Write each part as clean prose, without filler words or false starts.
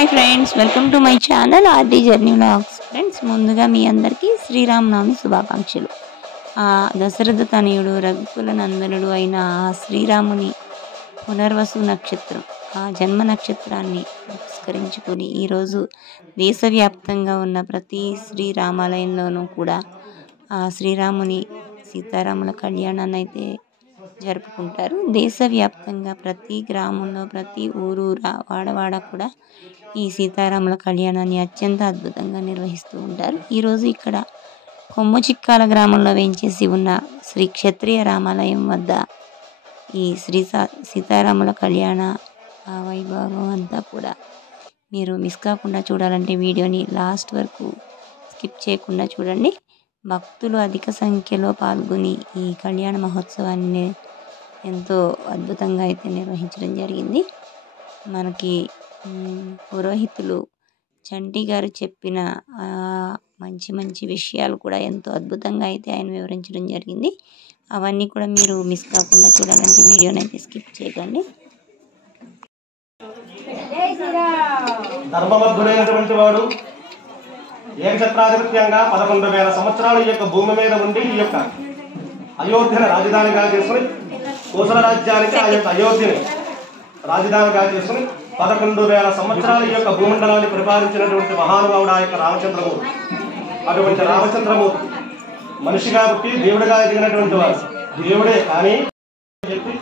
Hi friends, welcome to my channel RD journey vlogs. Friends, ముందుగా మీ అందరికీ శ్రీరామనవమి శుభాకాంక్షలు. దశరథ తనయుడు రఘుకుల నందనుడు అయిన శ్రీరాముని పునర్వసు నక్షత్రం, ఆ జన్మ నక్షత్రాన్ని పురస్కరించుకొని ఈరోజు దేశవ్యాప్తంగా ఉన్న ప్రతి శ్రీరామాలయంలోనూ కూడా ఆ శ్రీరాముని సీతారాముల కళ్యాణాన్ని అయితే జరుపుకుంటారు. దేశవ్యాప్తంగా ప్రతి గ్రామంలో, ప్రతి ఊరు, వాడవాడ కూడా ఈ సీతారాముల కళ్యాణాన్ని అత్యంత అద్భుతంగా నిర్వహిస్తూ ఉంటారు. ఈరోజు ఇక్కడ కొమ్ముచిక్కాల గ్రామంలో వేంచేసి ఉన్న శ్రీ క్షత్రియ రామాలయం వద్ద ఈ సీతారాముల కళ్యాణ వైభవం అంతా కూడా మీరు మిస్ కాకుండా చూడాలంటే వీడియోని లాస్ట్ వరకు స్కిప్ చేయకుండా చూడండి. భక్తులు అధిక సంఖ్యలో పాల్గొని ఈ కళ్యాణ మహోత్సవాన్ని ఎంతో అద్భుతంగా అయితే నిర్వహించడం జరిగింది. మనకి పురోహితులు చంటి గారు చెప్పిన మంచి మంచి విషయాలు కూడా ఎంతో అద్భుతంగా అయితే ఆయన వివరించడం జరిగింది. అవన్నీ కూడా మీరు మిస్ కాకుండా చూడాలంటే వీడియోని అయితే స్కిప్ చేయకండి. ధర్మబద్ధుడైనటువంటి వాడు ఏకఛత్రాధిపత్యంగా 11,000 సంవత్సరాలు ఈ యొక్క భూమి మీద ఉండి ఈ యొక్క అయోధ్యను రాజధానిగా చేసుకుని, కోసల రాజ్యానికి ఆ యొక్క అయోధ్యని రాజధానిగా చేసుకుని 11,000 సంవత్సరాలు ఈ యొక్క భూమండలాన్ని పరిపాలించినటువంటి మహానుభావుడు ఆ యొక్క రామచంద్రమూర్తి. అటువంటి రామచంద్రమూర్తి మనిషిగా పుట్టి దేవుడిగా ఎదిగినటువంటి వాడు. దేవుడే కానీ చెప్పి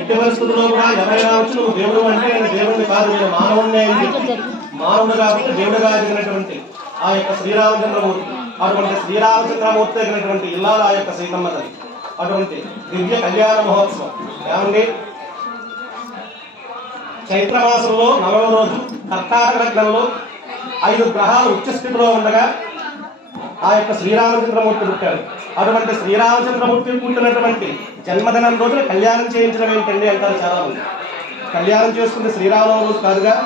ఎట్టి పరిస్థితుల్లో కూడా ఎవరైనా వచ్చి నువ్వు దేవుడు అంటే నేను దేవుడిని కాదు, నేను మానవుడినే అని చెప్పి మానవుడు కాబట్టి దేవుడిగా ఎదిగినటువంటి ఆ యొక్క శ్రీరామచంద్రమూర్తి. అటువంటి శ్రీరామచంద్రమూర్తి ఎగినటువంటి ఇల్లాలు ఆ యొక్క సీతమ్మ తల్లి. అటువంటి దివ్య కళ్యాణ మహోత్సవం ఏమండి, చైత్రమాసంలో 9వ రోజు కర్కాటక లగ్నంలో 5 గ్రహాలు ఉచ్చస్థితిలో ఉండగా ఆ యొక్క శ్రీరామచంద్రమూర్తి పుట్టారు. అటువంటి శ్రీరామచంద్రమూర్తి పుట్టినటువంటి జన్మదినం రోజున కళ్యాణం చేయించడం ఏంటండి అంటారు చాలా మంది. కళ్యాణం చేసుకుంటే శ్రీరామనవమి రోజు కాదుగా,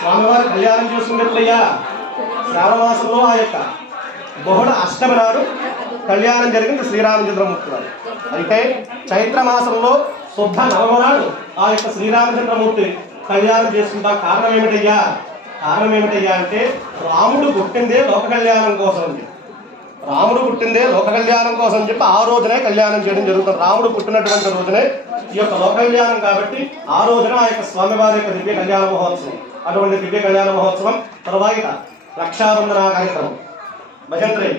స్వామివారి కళ్యాణం చేసుకునేప్పుడయ్యా శ్రావణ మాసంలో ఆ యొక్క బహుళ అష్టమి నాడు కళ్యాణం జరిగింది శ్రీరామచంద్రమూర్తి నాడు. అయితే చైత్ర మాసంలో శుద్ధ నవమ నాడు ఆ యొక్క శ్రీరామచంద్రమూర్తి కళ్యాణం చేసుకుంటాం. కారణం ఏమిటయ్యా అంటే రాముడు పుట్టిందే లోక కళ్యాణం కోసం అని చెప్పి, రాముడు పుట్టిందే లోక కళ్యాణం కోసం అని చెప్పి ఆ రోజునే కళ్యాణం చేయడం జరుగుతుంది. రాముడు పుట్టినటువంటి రోజునే ఈ యొక్క లోక కళ్యాణం కాబట్టి ఆ రోజున ఆ యొక్క స్వామివారి యొక్క దివ్య కళ్యాణ మహోత్సవం. అటువంటి దివ్య కళ్యాణ మహోత్సవం తర్వాత రక్షాబంధన కార్యక్రమం భజంత్రి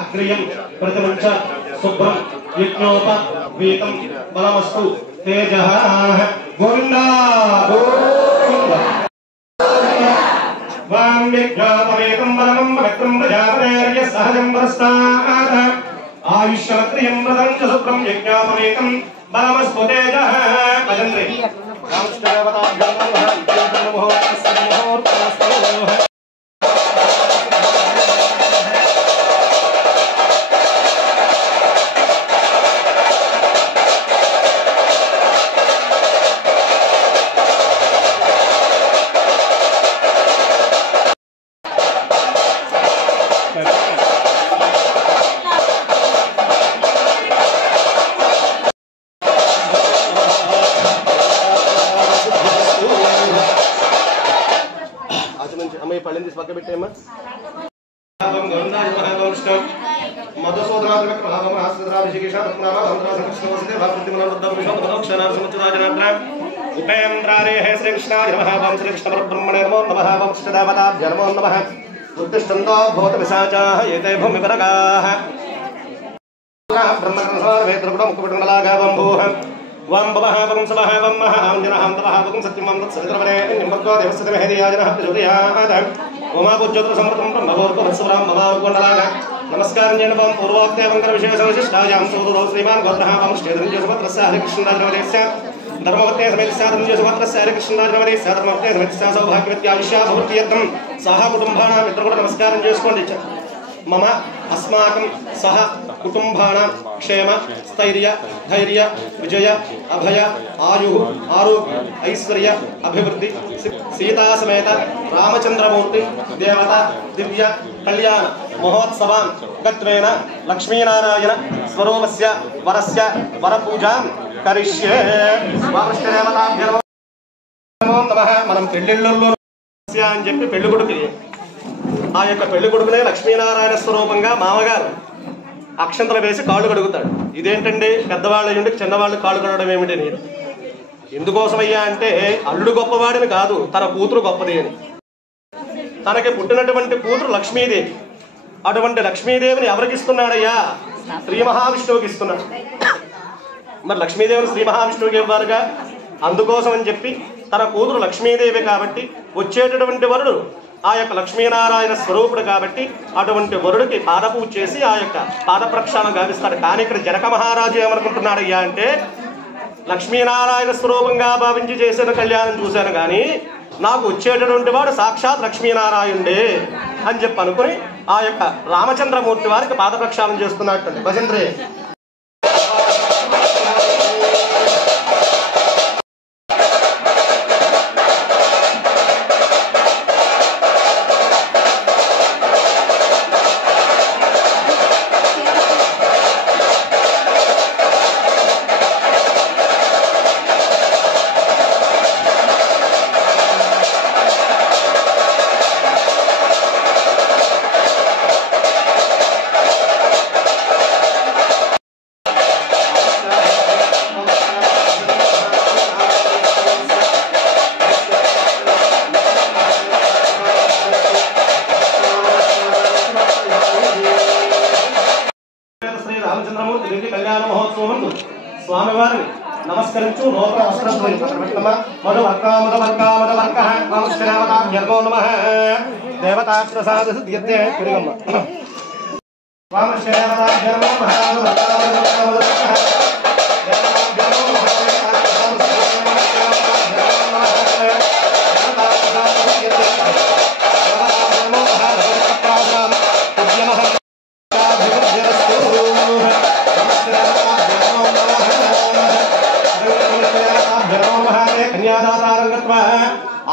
అగ్రియం ప్రతిమంచ శుభ్రం యజ్ఞోపవీతం బలమస్తు తేజః గోవిందా గోవిందా వాం యజ్ఞోపవీతం బలమం పవిత్రం ప్రజాపతేర్య సహజం వరస్తాః ఆయుష్యమగ్రియం ప్రతిమంచ శుభ్రం యజ్ఞోపవీతం బలమస్తు తేజః భజంత్రి రామదేవతాభ్యో నమః పళ్ళని తీసి పక్క పెట్టేమ్మా. వం బవహవం సవహవం మహాంజనహం తవహవం సత్యం తత్సవిత్రవరే నిమ్మర్గో దేవస్థిత మహేదియాజన ప్రచోదయాత్ ఓమాపూజ్యోతిర సమృతం బ్రహ్మవర్గో వత్సవరాం మమారుగొండలాగా నమస్కారం చేయండి పూర్వోక్తేవంకర విశేష విశిష్టాయాం సోదరో శ్రీమాన్ గోత్రహాం శ్రీధరం సుభద్రస్య హరికృష్ణరాజరమణేస్య ధర్మవత్తే సమేత్స్యాధర్మజ సుభద్రస్య హరికృష్ణరాజరమణేస్య ధర్మవత్తే సమేత్స్యా సౌభాగ్యవత్యాయుష్యా భవత్యర్థం సహ కుటుంబానాం ఇద్దరు కూడా నమస్కారం చేసుకోండి. మమ అస్మాకం సహ కుటుంబానాం క్షేమ స్థైర్య ధైర్య విజయ అభయ ఆయు ఆరోగ్య ఐశ్వర్య అభివృద్ధి సీతా సమేత రామచంద్రమూర్తి దేవత దివ్య కళ్యాణ మహోత్సవాన్ గత్వేన లక్ష్మీనారాయణ స్వరూపస్య వరస్య వరపూజాం కరిష్యే. మనం పెళ్లిళ్ళల్లో అని చెప్పి పెళ్లి కొడుకు ఆ యొక్క పెళ్లి కొడుకునే లక్ష్మీనారాయణ స్వరూపంగా మామగారు అక్షంతలు వేసి కాళ్ళు కడుగుతాడు. ఇదేంటండి పెద్దవాళ్ళ నుండి చిన్నవాళ్ళు కాళ్ళు కడగడం ఏమిటి నేను ఎందుకోసమయ్యా అంటే అల్లుడు గొప్పవాడిని కాదు, తన కూతురు గొప్పది అని. తనకి పుట్టినటువంటి కూతురు లక్ష్మీదేవి. అటువంటి లక్ష్మీదేవిని ఎవరికి ఇస్తున్నాడయ్యా? శ్రీ మహావిష్ణువుకి ఇస్తున్నాడు. మరి లక్ష్మీదేవిని శ్రీ మహావిష్ణువుకి ఇవ్వాలిగా. అందుకోసం అని చెప్పి తన కూతురు లక్ష్మీదేవి కాబట్టి వచ్చేటటువంటి వరుడు ఆ యొక్క లక్ష్మీనారాయణ స్వరూపుడు కాబట్టి అటువంటి వరుడికి పాదపూజ చేసి ఆ యొక్క పాద ప్రక్షాళన గావిస్తాడు. కానీ ఇక్కడ జనక మహారాజు ఏమనుకుంటున్నాడయ్యా అంటే లక్ష్మీనారాయణ స్వరూపంగా భావించి చేసిన కళ్యాణం చూశాను కానీ నాకు వచ్చేటటువంటి వాడు సాక్షాత్ లక్ష్మీనారాయణుడే అని చెప్పి అనుకుని ఆ యొక్క రామచంద్రమూర్తి వారికి పాద ప్రక్షాళన చేస్తున్నట్టు భజంత్రే. కళ్యాణ మహోత్సవం స్వామివారిని నమస్కరించు నూతన వస్త్రమో నమ దేవతా ప్రసాద సిద్ధ్యతే తిరుగమ్మ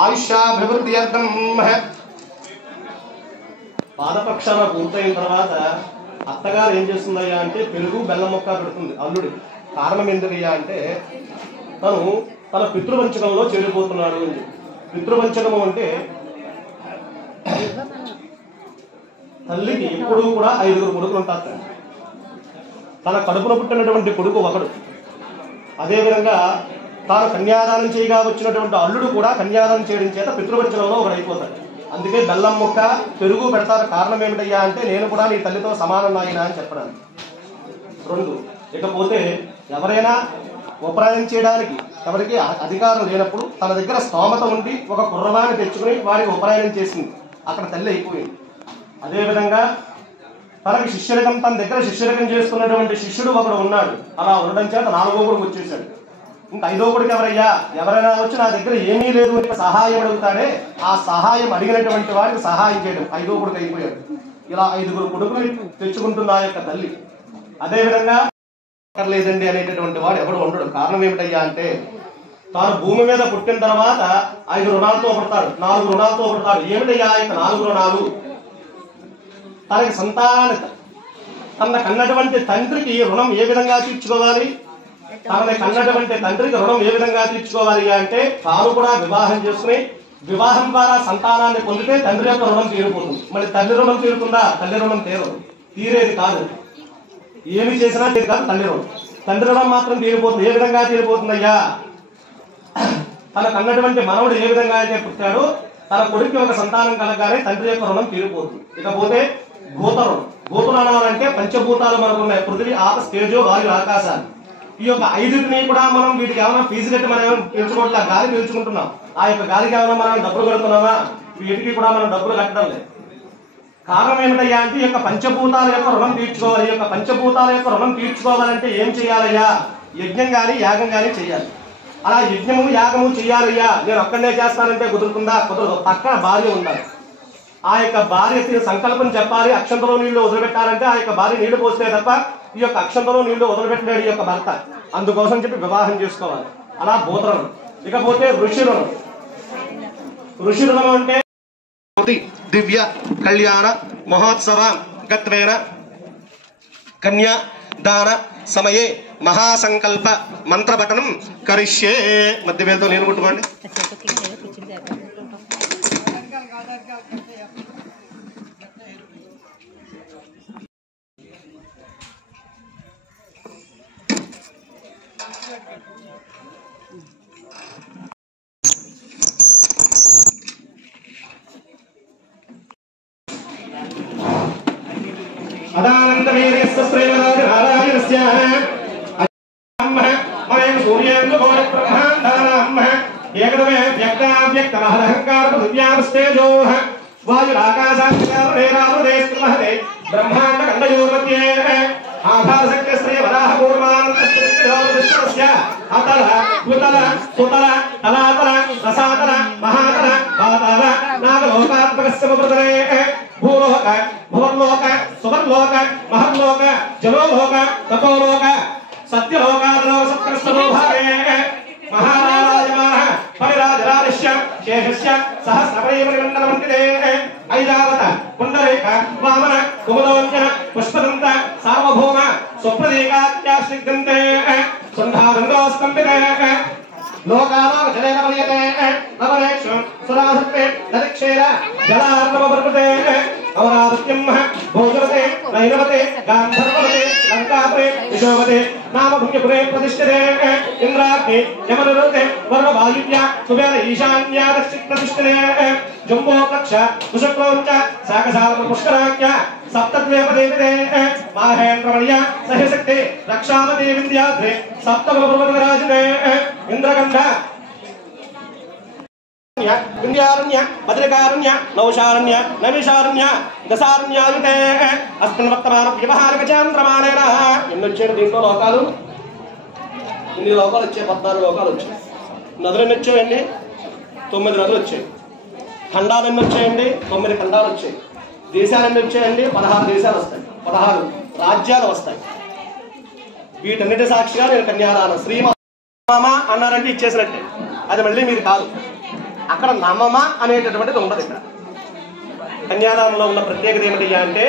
ఆయుష్యాభివృద్ధ్యర్థం. పాదపక్షాన పూర్తయిన తర్వాత అత్తగారు ఏం చేస్తుందయ్యా అంటే పెరుగు బెల్లం మొక్క పెడుతుంది అల్లుడు. కారణం ఎందుకయ్యా అంటే తన పితృవంచకంలో చేరిపోతున్నాడు అని. పితృవంచకము అంటే తల్లికి ఎప్పుడూ కూడా 5 కొడుకులు ఉంటారు. తన కడుపున పుట్టినటువంటి కొడుకు ఒకడు. అదేవిధంగా తాను కన్యాదానం చేయగా వచ్చినటువంటి అల్లుడు కూడా కన్యాదానం చేయడం చేత పితృవంచనంలో ఒకడు అయిపోతాడు. అందుకే బెల్లం ముక్క పెరుగు పెడతారు. కారణం ఏమిటయ్యా అంటే నేను కూడా నీ తల్లితో సమానం నాయన అని చెప్పడానికి. 2 ఇకపోతే ఎవరైనా ఉపనయనం చేయడానికి ఎవరికి అధికారం లేనప్పుడు తన దగ్గర స్తోమత ఉండి ఒక కుర్రవాన్ని తెచ్చుకుని వారికి ఉపనయనం చేసింది. అక్కడ తల్లి అయిపోయింది. అదేవిధంగా తనకి శిష్యరకం తన దగ్గర శిష్యరకం చేసుకున్నటువంటి శిష్యుడు ఒకడు ఉన్నాడు. అలా ఉండడం చేత 4వ కొడుకు వచ్చేసాడు. ఇంకా 5వ కొడుకు ఎవరయ్యా? ఎవరైనా వచ్చి నా దగ్గర ఏమీ లేదు అని సహాయం అడుగుతాడే ఆ సహాయం అడిగినటువంటి వారికి సహాయం చేయడం 5వ కొడుకు అయిపోయాడు. ఇలా 5 కొడుకులు తెచ్చుకుంటున్న ఆ యొక్క తల్లి. అదేవిధంగా లేదండి అనేటటువంటి వాడు ఎవడు ఉండడు. కారణం ఏమిటయ్యా అంటే తాను భూమి మీద పుట్టిన తర్వాత 5 రుణాలతో పుడతాడు, 4 రుణాలతో పుడతాడు. ఏమిటయ్యా ఇక 4 రుణాలు? తనకి సంతానాన్ని తన కన్నటువంటి తండ్రికి రుణం ఏ విధంగా తీర్చుకోవాలి? తనని కన్నటువంటి తండ్రికి రుణం ఏ విధంగా తీర్చుకోవాలి అంటే తాను కూడా వివాహం చేసుకుని వివాహం ద్వారా సంతానాన్ని పొందితే తండ్రి యొక్క రుణం తీరిపోతుంది. మళ్ళీ తల్లి రుణం తీరుతుందా? తల్లి రుణం తీరేది కాదు. ఏమి చేసినా తీరు కాదు తల్లి రుణం. తండ్రి రుణం మాత్రం తీరిపోతుంది. ఏ విధంగా తీరిపోతుందయ్యా? తన కన్నటువంటి మనవుడు ఏ విధంగా అయితే పుట్టాడో తన కొడుకు ఒక సంతానం కలగానే తండ్రి యొక్క రుణం తీరిపోతుంది. ఇకపోతే భూత రుణం. భూతులు అనాలంటే పంచభూతాలు మనకు ఉన్నాయి. పృథివీ, ఆకాశ, తేజో, వాయు, ఆకాశాలు. ఈ యొక్క ఐదుని కూడా మనం వీటికి ఏమైనా ఫీజు కట్టి మనం ఏమైనా పీల్చుకోవట్లే, గాలి పీల్చుకుంటున్నాం. ఆ యొక్క గాలికి ఏమైనా మనం డబ్బులు కడుతున్నామా? వీటికి కూడా మనం డబ్బులు కట్టడం లేదు. కారణం ఏమిటయ్యా అంటే ఈ యొక్క పంచభూతాల యొక్క రుణం తీర్చుకోవాలి. ఈ యొక్క పంచభూతాల యొక్క రుణం తీర్చుకోవాలంటే ఏం చేయాలయ్యా? యజ్ఞం కానీ యాగం కానీ చేయాలి. అలా యజ్ఞము యాగము చేయాలయ్యా, నేను ఒక్కడే చేస్తానంటే కుదురుతుందా? కుదరదు. పక్కన భార్య ఉండాలి. ఆ యొక్క భార్య సంకల్పం చెప్పాలి. అక్షంతలో నీళ్లు వదిలిపెట్టాలంటే ఆ యొక్క భార్య నీళ్లు పోస్తే తప్ప ఈ యొక్క అక్షంతలో నీళ్లు వదిలిపెట్టలేడు ఈ యొక్క భర్త. అందుకోసం చెప్పి వివాహం చేసుకోవాలి. అలా భూతరణం. ఇకపోతే ఋషి రుణం. ఋషి రుణం అంటే దివ్య కళ్యాణ మహోత్సవ గత్వేన కన్యా దాన సమయే మహాసంకల్ప మంత్రపఠనం కరిష్యే. మధ్య వేలతో నేను ముట్టుకోండి. అదానందవీర్యస్య శ్రీమదాది నారాయణస్య మయం సూర్యేంద్ర బ్రహ్మాండానాం ఏకదమే వ్యక్తావ్యక్తమహదహంకార పృథివ్యాస్తేజో వాయురాకాశాంతేరావదేస్మహతే బ్రహ్మాండ ఖండయోర్मध्ये ఆధారశక్తి శ్రీవరాహ పూర్వానందస్య అతల కుతల సుతల తలాతల రసాతల మహాతల పాతాల నాగలోకాత్మకస్య ఉపృతరే భూలోక భువర్లోక సువర్లోక మహర్లోక జలోలోక తపోలోక సత్యలోకాలలో సత్కృష్ణలోభాగే మహారాజమానః పరిరాజరాజస్య శేషస్య సహస్రపరిమండలమంతిదే ఐరావత పుండరీక వామన కుముదోన్య పుష్పదంత సార్వభౌమ స్వప్రదీకాత్యాశ్రిగ్రంథే సంధారంగోస్తంభితే లోకాలోక జలేన వరియతే అవరేక్షం సురాసత్తే దరిక్షేర జలార్ణవపర్వతే అవరావత్యం భోజవతే నైనవతే గాంధర్వవతే లంకాపురే విశోవతే నామభుంగపురే ప్రతిష్ఠతే ఇంద్రాగ్ని యమనురుతే వర్ణవాయువ్య కుబేర ఈశాన్య దక్షిణ ప్రతిష్ఠతే జంబో కక్ష కుశక్రోంచ సాకసాల పుష్కరాజ్ఞ సప్తద్వేపదేవితే మాహేంద్రమణ్య సహశక్తి రక్షామదే వింధ్యాద్రే సప్తమపర్వతరాజితే ఇంద్రగంధ వింధ్యారణ్య భద్రకారణ్య నౌషారణ్య నవిషారణ్య దశారణ్యాయుతే అస్మిన్ వర్తమాన వ్యవహారిక చాంద్రమాణేన. ఎన్ని వచ్చాడు దీంట్లో లోకాలు? ఇన్ని లోకాలు వచ్చాయి, 14 లోకాలు వచ్చాయి. నదులు ఎన్ని వచ్చాయండి? 9 నదులు వచ్చాయి. ఖండాలు ఎన్ని వచ్చాయండి? 9 ఖండాలు వచ్చాయి. దేశాలు ఎన్ని వచ్చాయండి? 16 దేశాలు వస్తాయి. 16 రాజ్యాలు వస్తాయి. వీటన్నిటి సాక్షిగా నేను కన్యాదానం శ్రీమామ అన్నారంటే ఇచ్చేసినట్టే. అది మళ్ళీ మీరు కాదు. అక్కడ నమమ అనేటటువంటిది ఉండదు. ఇక్కడ కన్యాదానంలో ఉన్న ప్రత్యేకత ఏమిటి అంటే,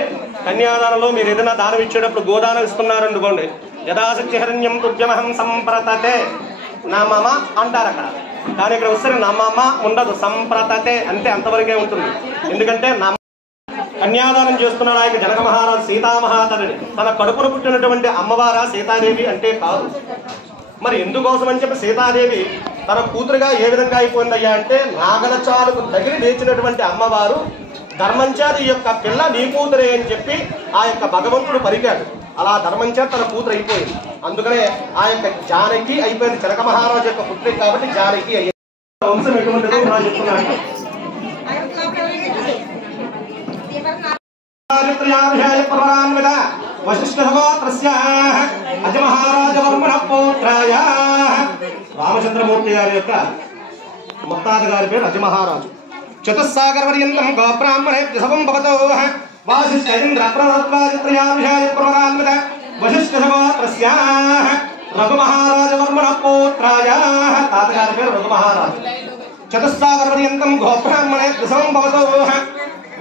కన్యాదానంలో మీరు ఏదైనా దానం ఇచ్చేటప్పుడు గోదానం ఇస్తున్నారనుకోండి, యథాశక్తి హరణ్యం తుభ్యమహం సంప్రతతే నమమ అంటారు అక్కడ. కానీ ఇక్కడ వస్తే నమమ ఉండదు, సంప్రతతే అంటే అంతవరకే ఉంటుంది. ఎందుకంటే కన్యాదానం చేస్తున్నాడు ఆయన జనక మహారాజు సీతామహాతల్లిని. తన కడుపున పుట్టినటువంటి అమ్మవారా సీతాదేవి అంటే కాదు. మరి ఎందుకోసం అని చెప్పి సీతాదేవి తన కూతురుగా ఏ విధంగా అయిపోయిందయ్యా అంటే, నాగలచారుకు తగిలి లేచినటువంటి అమ్మవారు ధర్మంచారి యొక్క పిల్ల నీ కూతురే అని చెప్పి ఆ యొక్క భగవంతుడు పలికాడు. అలా ధర్మంచారి తన కూతురు అయిపోయింది. అందుకనే ఆ యొక్క జానకి అయిపోయింది. జనక మహారాజు యొక్క పుత్రి కాబట్టి జానకి అయ్యింది. వంశం ఎటువంటిదో నా చెప్తున్నాను. రామచంద్రమూర్తి గారి యొక్క ముత్తాత గారి పేరు అజమహారాజు. చతుస్సాగరవర్యంతం గోబ్రాహ్మణే శవం భవతో వాసిష్ఠేంద్ర ప్రవరాన్విత వశిష్ఠగోత్రస్య రఘుమహారాజవర్మణ పౌత్రాయ. తాతగారి పేరు రఘుమహారాజు. చతుస్సాగరవర్యంతం గోబ్రాహ్మణే శవం భవతో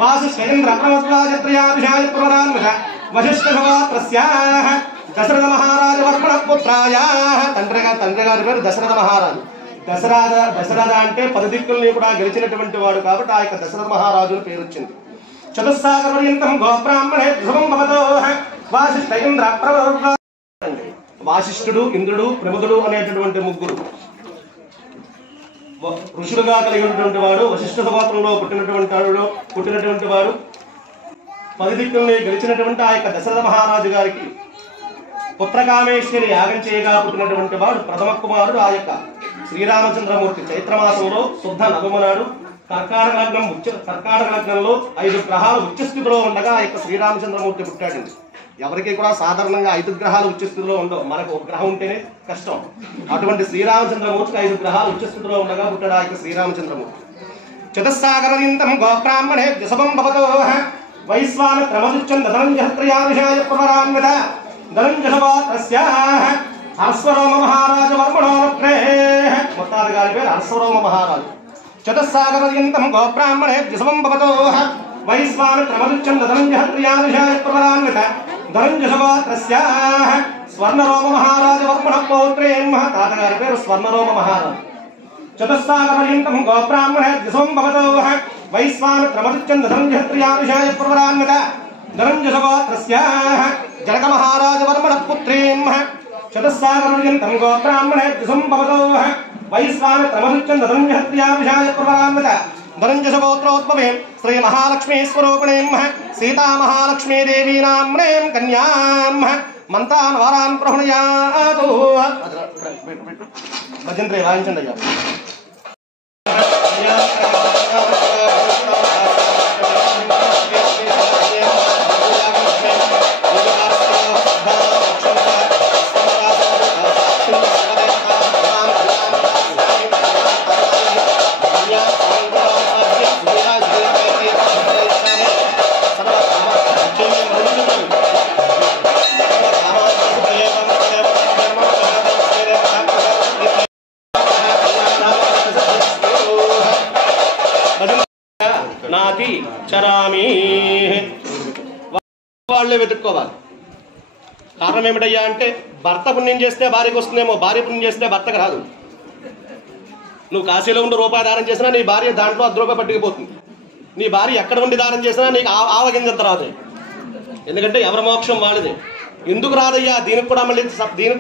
వాసిష్ఠేంద్ర ప్రవరాన్విత వశిష్ఠగోత్రస్య దశరథ మహారాజవర్మణ పుత్రాయ. తండ్రి గారి పేరు దశరథ మహారాజు. దశరథ అంటే 10 దిక్కుల్ని కూడా గెలిచినటువంటి వాడు కాబట్టి ఆ యొక్క దశరథ మహారాజు పేరు వచ్చింది. చతుస్సాగరవర్యంతం గోబ్రాహ్మణే శుభం భవతో వాసిష్ఠ ఇంద్ర వాసిష్ఠుడు, ఇంద్రుడు, ప్రముదుడు అనేటటువంటి ముగ్గురు ఋషులుగా కలిగినటువంటి వాడు. వశిష్ఠ గోత్రంలో పుట్టినటువంటి వాడు 10 దిక్కుల్ని గెలిచినటువంటి ఆ యొక్క దశరథ మహారాజు గారికి పుత్రకామేశ్వరి యాగం చేయగా పుట్టినటువంటి వాడు ప్రథమ కుమారుడు ఆ యొక్క శ్రీరామచంద్రమూర్తి. చైత్రమాసంలో శుద్ధ నవమ నాడు కర్కాటక లగ్నంలో 5 గ్రహాలు ఉచ్చస్థితిలో ఉండగా ఆ యొక్క శ్రీరామచంద్రమూర్తి పుట్టాడండి. ఎవరికి కూడా సాధారణంగా 5 గ్రహాలు ఉచ్చస్థితిలో ఉండవు, మనకు ఒక గ్రహం ఉంటేనే కష్టం. అటువంటి శ్రీరామచంద్రమూర్తికి 5 గ్రహాలు ఉచ్చస్థితిలో ఉండగా పుట్టాడు ఆ యొక్క శ్రీరామచంద్రమూర్తి. చతుస్సాగరదింతం గోప్రాహ్మణే ద్విషభం భవతో వైశ్వాన క్రమదుచ్చం ధనంజహత్రయాభిషాయ ప్రవరాన్విత ధనంజహవాత్రస్య హర్స్వరోమ మహారాజ వర్మణోనప్రే. మొత్తాది గారి పేరు హర్స్వరోమ మహారాజు. చతుస్సాగరదింతం గోప్రాహ్మణే ద్విషభం భవతో వైశ్వాన క్రమదుచ్చం ధనంజహత్రయాభిషాయ ప్రవరాన్విత ధనంజహవాత్రస్య స్వర్ణరోమ మహారాజ వర్మణ పౌత్రే. తాతగారి పేరు స్వర్ణరోమ మహారాజు. చతుస్సాగరపర్యంతం గోబ్రాహ్మణే ద్విషభం భవతో వైశ్వాన క్రమదుచ్చం ధనంజహత్రయాభిషాయ ప్రవరాన్విత ధనంజహవాత్రస్య జనక మహారాజ వర్మణ పుత్రీం. చతుస్సాగరపర్యంతం గోబ్రాహ్మణే ద్విషభం భవతో వైశ్వాన క్రమదుచ్చం ధనంజహత్రయాభిషాయ ప్రవరాన్విత ధనంజహగోత్రోద్భవేం శ్రీ మహాలక్ష్మీ స్వరూపిణీం సీతామహాలక్ష్మీ దేవీ నామ్నేం కన్యాం మంత్రాన్ వారాన్ ప్రహుణయాతు. భజంత్రే వాయించండి అయ్యా. నాతి చరామి. వాళ్ళే వెతుక్కోవాలి. కారణం ఏమిటయ్యా అంటే భర్త పుణ్యం చేస్తే భార్యకు వస్తుందేమో, భార్య పుణ్యం చేస్తే భర్తకు రాదు. నువ్వు కాశీలో ఉండి రూపాయి దానం చేసినా నీ భార్య దాంట్లో 10 రూపాయలు పట్టుకుపోతుంది. నీ భార్య ఎక్కడ ఉండి దానం చేసినా నీకు ఆవగింజంత రాదు. ఎందుకంటే ఎవరి మోక్షం వాళ్ళదే. ఎందుకు రాదయ్యా? దీనికి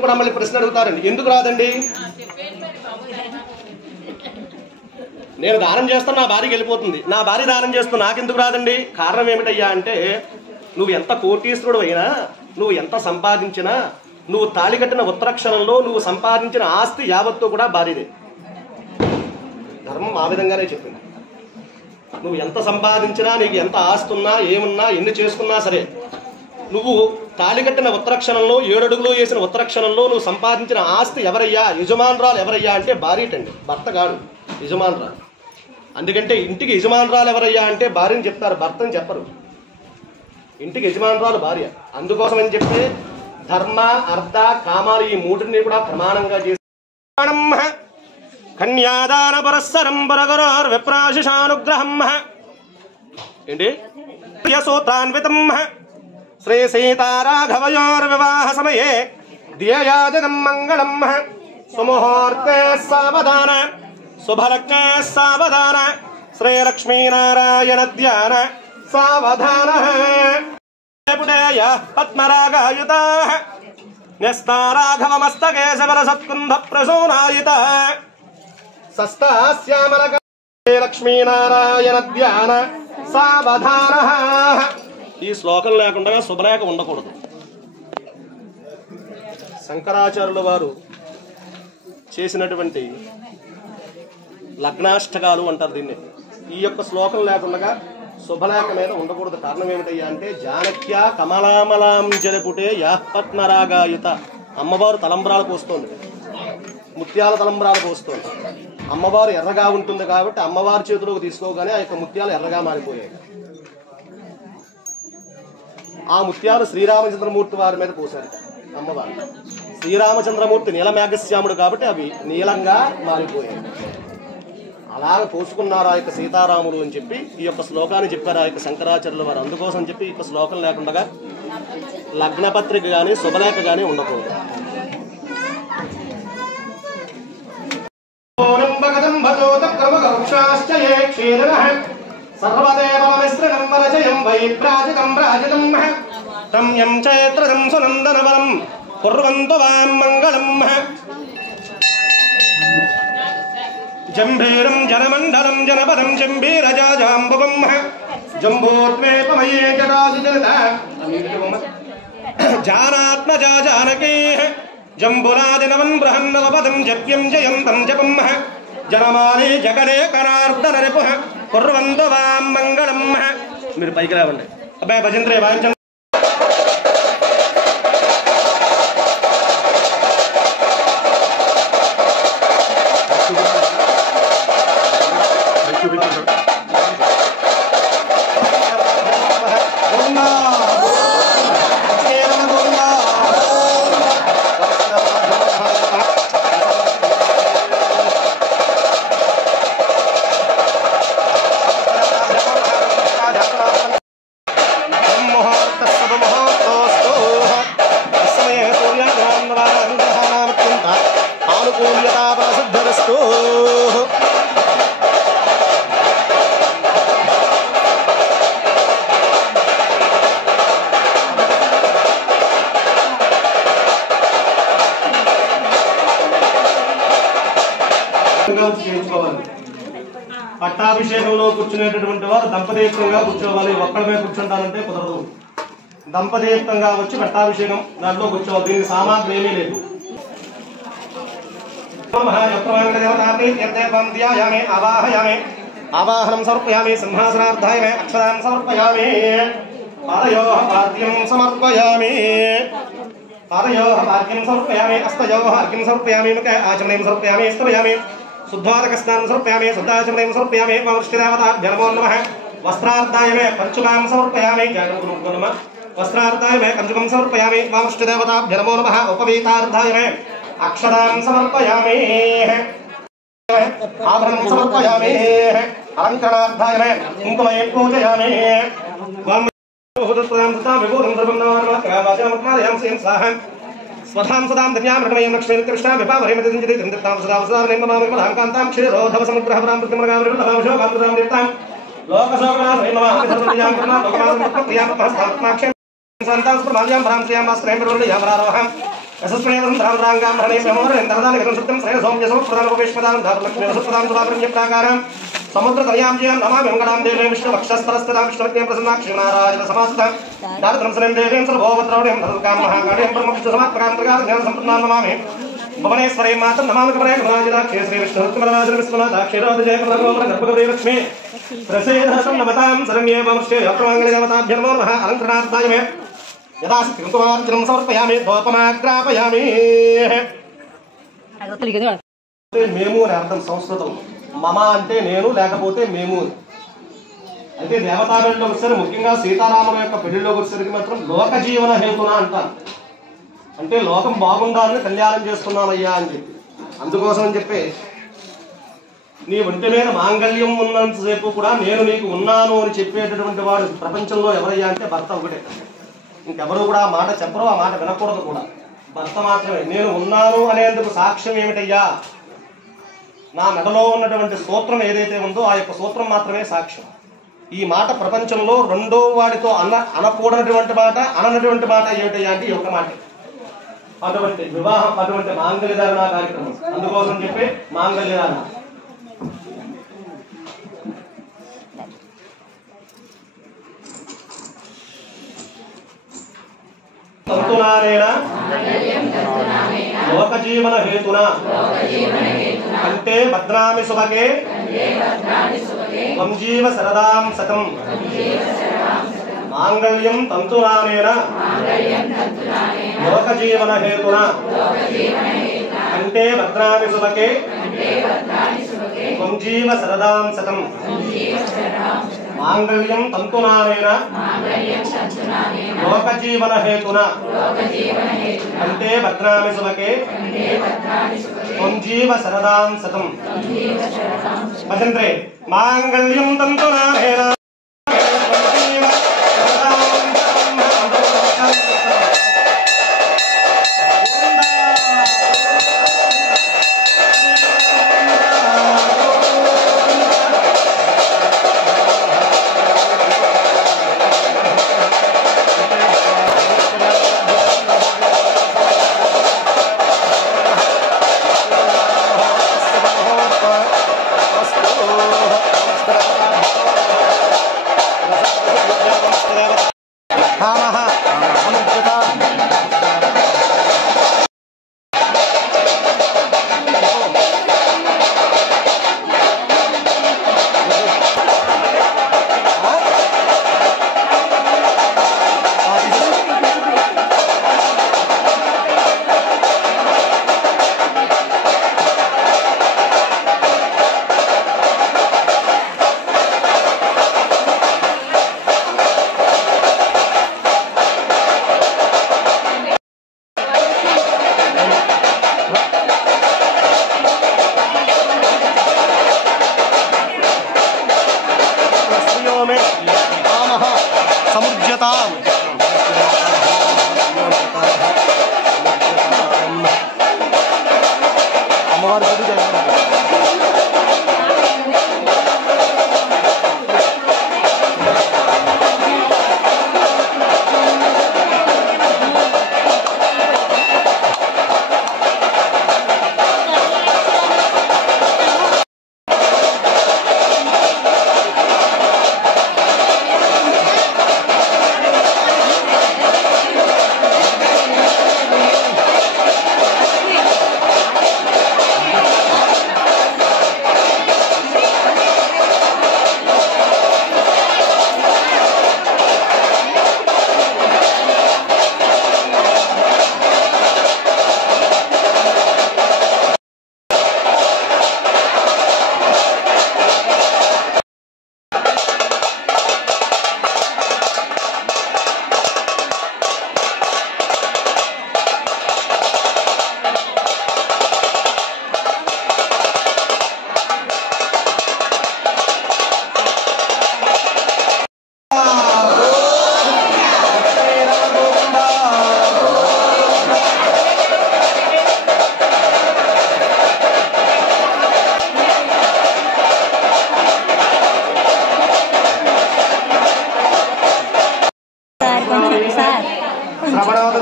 కూడా మళ్ళీ ప్రశ్న అడుగుతారండి. ఎందుకు రాదండి? నేను దానం చేస్తాను, నా భార్యకి వెళ్ళిపోతుంది. నా భార్య దానం చేస్తూ నాకెందుకు రాదండి? కారణం ఏమిటయ్యా అంటే నువ్వు ఎంత కోటీశ్వరుడు అయినా, నువ్వు ఎంత సంపాదించినా, నువ్వు తాళి కట్టిన ఉత్తరక్షణంలో నువ్వు సంపాదించిన ఆస్తి యావత్తు కూడా భార్యదే. ధర్మం ఆ విధంగానే చెప్పింది. నువ్వు ఎంత సంపాదించినా, నీకు ఎంత ఆస్తి ఉన్నా, ఏమున్నా, ఎన్ని చేసుకున్నా సరే, నువ్వు తాళి కట్టిన ఉత్తరక్షణంలో 7 అడుగులు వేసిన ఉత్తరక్షణంలో నువ్వు సంపాదించిన ఆస్తి ఎవరయ్యా? యజమానురాలు ఎవరయ్యా అంటే భార్యటండి, భర్త కాదు, యజమానురాలు. అందుకంటే ఇంటికి యజమానురాలు ఎవరయ్యా అంటే భార్యని చెప్తారు, భర్తని చెప్పరు. ఇంటికి యజమానురాలు భార్య. అందుకోసం అని చెప్పి ధర్మ అర్థ కామాలు ఈ 3ని కూడా ప్రమాణంగా చేసి కన్యాదాన పరస్సరం పరగరోర్ విప్రాశిషానుగ్రహం ఏంటి సూత్రాన్వితం శ్రీ సీతారాఘవయోర్ వివాహ సమయే ధ్యేయాజనం మంగళం సుముహూర్తే సావధాన శుభలగ్నే సావధాన శ్రీలక్ష్మీనారాయణ ధ్యాన సావధాన పద్మరాగాయుత న్యస్తారాఘవమస్తకే శబర సత్కుంభ ప్రసూనాయుత సస్తాశ్యామలక లక్ష్మీనారాయణ ధ్యాన సావధాన. ఈ శ్లోకం లేకుండా శుభలేఖ ఉండకూడదు. శంకరాచార్యుల వారు చేసినటువంటి లగ్నాష్టకాలు అంటారు దీన్ని. ఈ యొక్క శ్లోకం లేకుండా శుభలేఖ మీద ఉండకూడదు. కారణం ఏమిటయ్యా అంటే జానక్య కమలామలాం జలపుటే యాపత్మరాగాయుత. అమ్మవారు తలంబ్రాలు పోస్తోంది, ముత్యాల తలంబ్రాలు పోస్తోంది. అమ్మవారు ఎర్రగా ఉంటుంది కాబట్టి అమ్మవారి చేతిలోకి తీసుకోగానే ఆ యొక్క ముత్యాలు ఎర్రగా మారిపోయాయి. ఆ ముత్యాలు శ్రీరామచంద్రమూర్తి వారి మీద పోశారు అమ్మవారు. శ్రీరామచంద్రమూర్తి నీలమేఘశ్యాముడు కాబట్టి అవి నీలంగా మారిపోయాయి. అలాగ పోసుకున్నారు ఆ యొక్క సీతారాముడు అని చెప్పి ఈ యొక్క శ్లోకాన్ని చెప్పారు ఆ యొక్క శంకరాచార్యుల వారు. అందుకోసం చెప్పి ఈ యొక్క శ్లోకం లేకుండా లగ్నపత్రిక కానీ శుభలేఖ కానీ ఉండకూడదు. జంభీరం జనమండలం జనపదం జంభీరజాజాంబవం జంబోద్వేపమయే జటాజిజత జానాత్మజా జానకీ జంబునాదినవన్ బృహన్నవపదం జప్యం జయంతం జపం జనమాలి జగదే కరార్దన రిపు కుర్వంతు వాం మంగళం. మీరు పైకి రావండి. అబ్బాయి భజంత్రే వాయించండి. పట్టాభిషేకంలో కూర్చునేటటువంటి వారు దంపతీయుక్తంగా కూర్చోవాలి. ఒక్కడమే కూర్చుంటానంటే కుదరదు. దంపతీయుక్తంగా వచ్చి పట్టాభిషేకం దాంట్లో కూర్చోవాలి. దీనికి సామాగ్రి ఏమీ లేదు. ఆవాహనం సమర్పయామి. సింహాసనార్థాయ అక్షరాన్ సమర్పయామి. పాదయోః పాద్యం సమర్పయామి. పాదయోః పాద్యం సమర్పయామి. హస్తయోః అర్ఘ్యం సమర్పయామి. ముఖే ఆచమనీయం సమర్పయామి. స్తవయామి. శుద్ధ్వాదకస్నానం సమర్పయామి. శుద్ధాచమనీయం సమర్పయామి. వృష్టిదేవతాభ్యో నమో నమః. వస్త్రార్థాయ మే పంచుకాం సమర్పయామి. జాగరూకులు నమః. వస్త్రార్థాయ మే పంచుకం సమర్పయామి. వృష్టిదేవతాభ్యో నమో నమః. ఉపవీతార్థాయ మే అక్షరాం సమర్పయామి. ఆభరణం సమర్పయామి. అలంకరణార్థాయ మే కుంకుమయం పూజయామి. స్వధాం సదాం ధన్యాం రణమయం లక్ష్మీ కృష్ణ విపావరేమ దింజతి దిందితాం సదా సదా నిమమామి మలాం కాంతాం క్షీరోధవ సముద్రహరాం ప్రతిమగాం రిమలాం శోభాం ప్రదాం దిత్తాం లోకశోభనాం శ్రీమమామి ధర్మయాం కర్ణాం లోకమానం ప్రక్రియాం మహస్తాత్మాక్షం సంతాం స్ప్రమాల్యాం భ్రాంత్యాం మాస్త్రేం ప్రవృణయాం రారోహం యశస్వనేతం ధారాంగాం హరణే సమోహరం దరదాని గతం సత్యం శ్రేయ సౌమ్యసం ప్రధాన ఉపేష్మదాం ధారలక్ష్మీ వసుప్రదాం సుభాగ్రమ్య ప్రాకారం సముద్ర తలయాం జయం నమామి మంగళాం దేవే విష్ణు వక్షస్థలస్థితాం విష్ణువత్యం ప్రసన్నాక్షి నారాయణ సమాస్థితాం దారిద్రం సరం దేవీం సర్వోపద్రవణీం ధర్మకాం మహాకాళీం పరమవిష్ణు సమాత్మకాం త్రికాల జ్ఞాన సంపన్నాం నమామి భువనేశ్వరీ మాతం నమామి కమలే కమలాజిదాక్షి శ్రీ విష్ణు కమలరాజన విశ్వనాథాక్షీరాజ జయ కమలగోమర గర్భగౌరీ లక్ష్మీ ప్రసేదహసం నమతాం శరణ్యే వంశే అప్రమంగళ దేవతాభ్యో నమో నమః. అలంకరణార్థాయ మే యదాసి కుంకుమార్చనం సమర్పయామి. ధూపమాగ్రాపయామి. మేము అని అర్థం సంస్కృతం. మమ అంటే నేను, లేకపోతే మేము. అయితే దేవతా పెళ్లిలోకి వచ్చేసరికి ముఖ్యంగా సీతారాముల యొక్క పెళ్లిలోకి వచ్చేసరికి మాత్రం లోక జీవన హేతున అంటారు. అంటే లోకం బాగుండాలని కళ్యాణం చేస్తున్నామయ్యా అని చెప్పి. అందుకోసం అని చెప్పి నీ ఒంటి మీద మాంగళ్యం ఉన్నంతసేపు కూడా నేను నీకు ఉన్నాను అని చెప్పేటటువంటి వాడు ప్రపంచంలో ఎవరయ్యా అంటే భర్త ఒకటే. ఇంకెవరు కూడా ఆ మాట చెప్పరు, ఆ మాట వినకూడదు కూడా. భర్త మాత్రమే. నేను ఉన్నాను అనేందుకు సాక్ష్యం ఏమిటయ్యా? నా మెడలో ఉన్నటువంటి సూత్రం ఏదైతే ఉందో ఆ యొక్క సూత్రం మాత్రమే సాక్ష్యం. ఈ మాట ప్రపంచంలో రెండో వాడితో అనకూడనటువంటి మాట, అననటువంటి మాట ఏమిటయ్యా అంటే ఈ ఒక్క మాట. అటువంటి వివాహం, అటువంటి మాంగళ్యధారణ కార్యక్రమం. అందుకోసం చెప్పి మాంగళ్యధారణ. తంతునానేన లోకజీవన హేతున అంటే భద్రామి సుభగే వంజీవ శరదాం శతం. మాంగళ్యం తంతునానేన లోకజీవన హేతున అంటే భద్రామి సుభగే వంజీవ శరదాం శతం. మాంగళ్యం తంతునానేన లోకజీవన హేతున అంటే భద్రామి సుభగే వంజీవ శరదాం శతం. భజంత్రే మాంగళ్యం తంతునానేన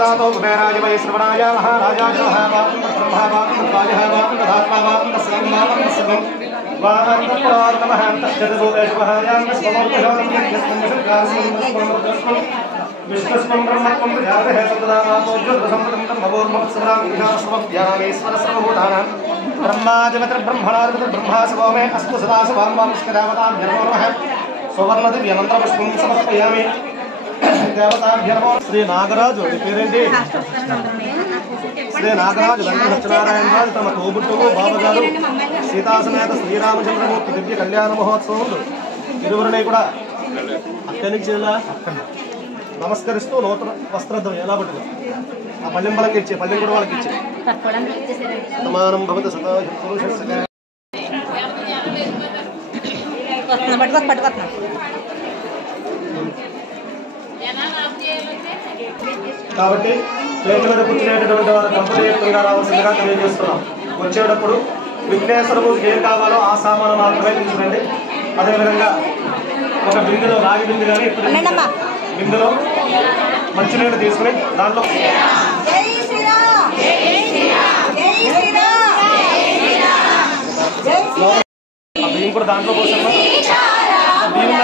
तदातो कुबेराय वै श्रवणाय महाराजाय ब्रह्मावाक्य धात्मावाक्य सर्वं विष्णुस्वं ब्रह्मत्वं प्रजापतिः सतदामापोज्योतिसंपदं भवोर्मत्सरामीश्वर सर्वभूतानां ब्रह्मादिमतिर्ब्रह्मणादिमतिर्ब्रह्मा शिवो मे अस्तु सदा शिवां वां विष्णुदेवतां नमो नमः सुवर्णदिव्यमन्त्रपुष्पं समर्पयामि देवताभ्यो श्री नागराजु पेरेंटी శ్రీ నాగరాజు వెంకట సత్యనారాయణ రాజు తమ తోబుట్టువు బాబగారు సీతాసమేత శ్రీరామచంద్రమూర్తి దివ్య కళ్యాణ మహోత్సవం ఇరువురిని కూడా అక్కడి నుంచి నమస్కరిస్తూ నూతన వస్త్రధం ఎలా పట్టిన ఆ పళ్ళెం బలంగా ఇచ్చే పళ్ళెం కూడా వాళ్ళకి ఇచ్చే సమానం భవత సదా కాబట్టి ప్లేట్ మీద కూర్చునేటటువంటి వారు కంపెనీగా రావాల్సిందిగా తెలియజేస్తున్నాం. వచ్చేటప్పుడు విఘ్నేశ్వరుడు ఏం కావాలో ఆ సామాను మాత్రమే తీసుకురండి. అదేవిధంగా ఒక బిందులో రాగి బిందు కానీ ఇప్పుడు బిందులో మంచినీళ్ళు తీసుకుని దాంట్లో బియ్యం కూడా దాంట్లో కోసం బియ్యం